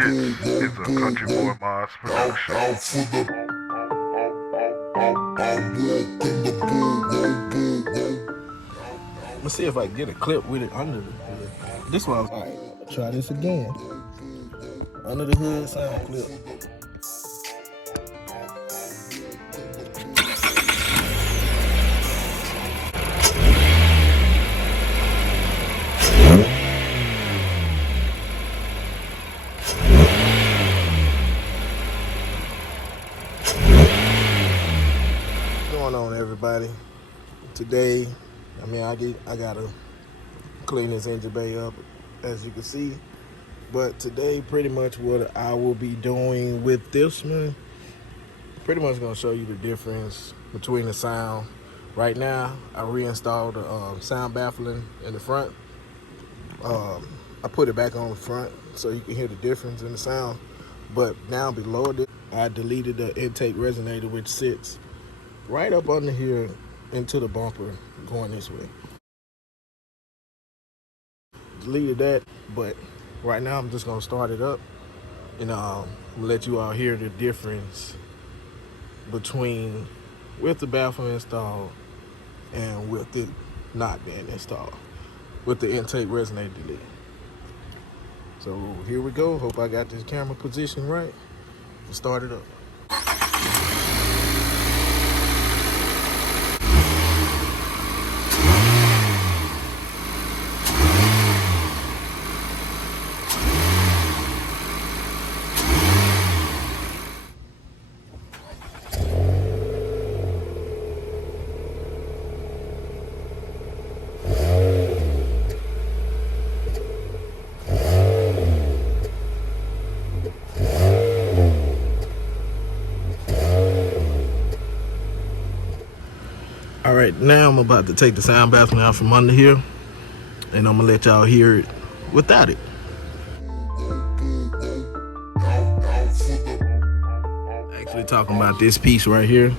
This is a CountryBoyModz production. Let's see if I can get a clip with it under the hood. This one, all right, try this again. Under the hood sound clip. What's going on, everybody? Today, I gotta clean this engine bay up, as you can see. But today, pretty much what I will be doing with this one, pretty much gonna show you the difference between the sound. Right now, I reinstalled the sound baffling in the front. I put it back on the front so you can hear the difference in the sound. But now below it, I deleted the intake resonator, which sits right up under here into the bumper going this way. Deleted that, but right now I'm just gonna start it up and let you all hear the difference between with the baffle installed and with it not being installed, with the intake resonator deleted. So here we go. Hope I got this camera position right. Let's start it up. All right, now I'm about to take the sound baffling out from under here, and I'm gonna let y'all hear it without it. Actually talking about this piece right here.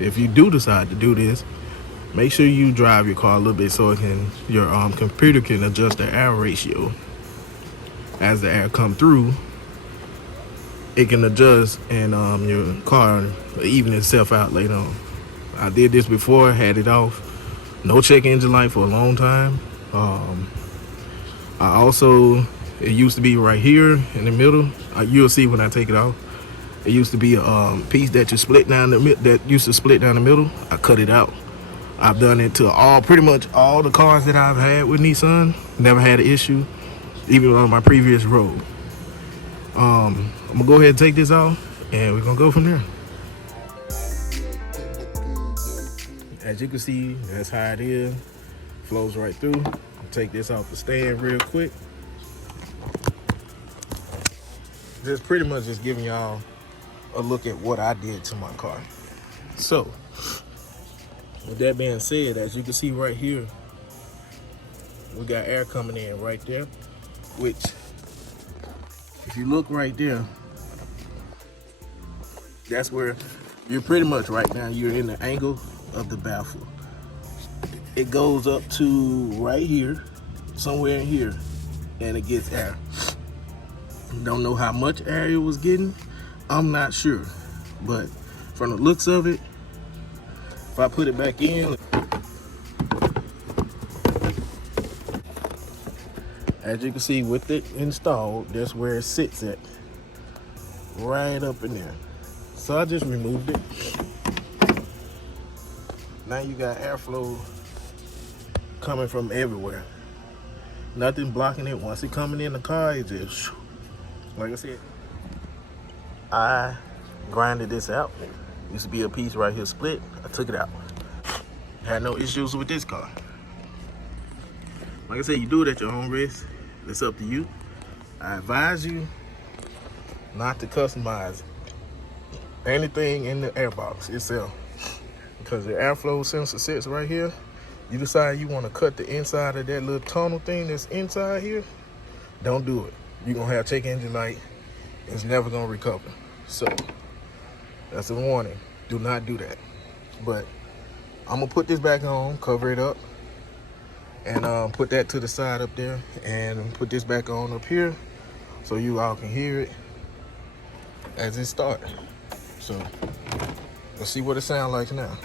If you do decide to do this, make sure you drive your car a little bit so your computer can adjust the air ratio. As the air come through, it can adjust and your car even itself out later on. I did this before, had it off, no check engine light for a long time. I also, it used to be right here in the middle. You'll see when I take it off. It used to be a piece that you split down that used to split down the middle. I cut it out. I've done it to pretty much all the cars that I've had with Nissan. Never had an issue, even on my previous road. I'm gonna go ahead and take this off, and we're gonna go from there. As you can see, that's how it is. Flows right through. I'll take this off the stand real quick. This pretty much just giving y'all a look at what I did to my car. So, with that being said, as you can see right here, we got air coming in right there, which, if you look right there, that's where you're pretty much right now, you're in the angle of the baffle. It goes up to right here, somewhere in here, and it gets air. Don't know how much air it was getting, I'm not sure. But from the looks of it, if I put it back in, as you can see with it installed, that's where it sits at, right up in there. So I just removed it. Now you got airflow coming from everywhere. Nothing blocking it. Once it coming in the car, it just, like I said, I grinded this out. Used to be a piece right here split. I took it out. Had no issues with this car. Like I said, you do it at your own risk. It's up to you. I advise you not to customize anything in the airbox itself, because the airflow sensor sits right here. You decide you want to cut the inside of that little tunnel thing that's inside here, don't do it. You're gonna have check engine light. It's never gonna recover. So that's a warning. Do not do that. But I'm gonna put this back on, cover it up, and put that to the side up there and put this back on up here so you all can hear it as it starts. So let's see what it sounds like now.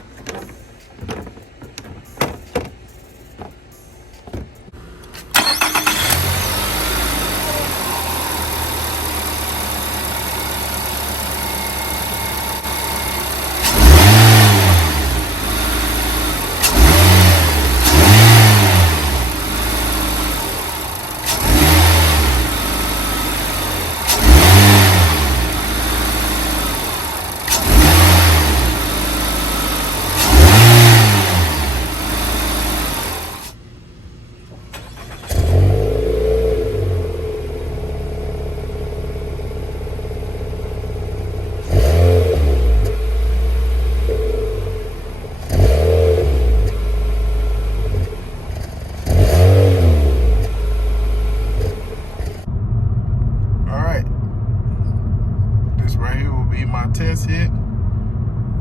My test hit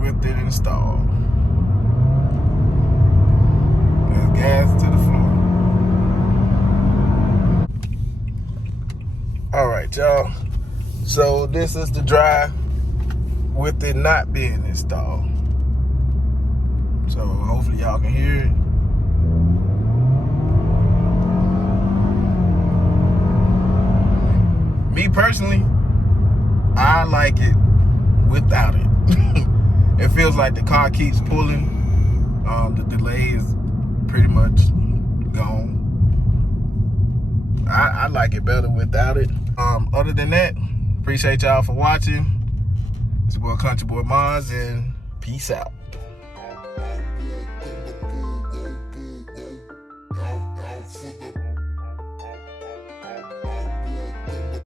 with it installed. There's gas to the floor. All right, y'all. So this is the drive with it not being installed. So hopefully y'all can hear it. Me personally, I like it without it. It feels like the car keeps pulling. The delay is pretty much gone. I like it better without it. Other than that, appreciate y'all for watching. It's your boy CountryBoyModz, and peace out.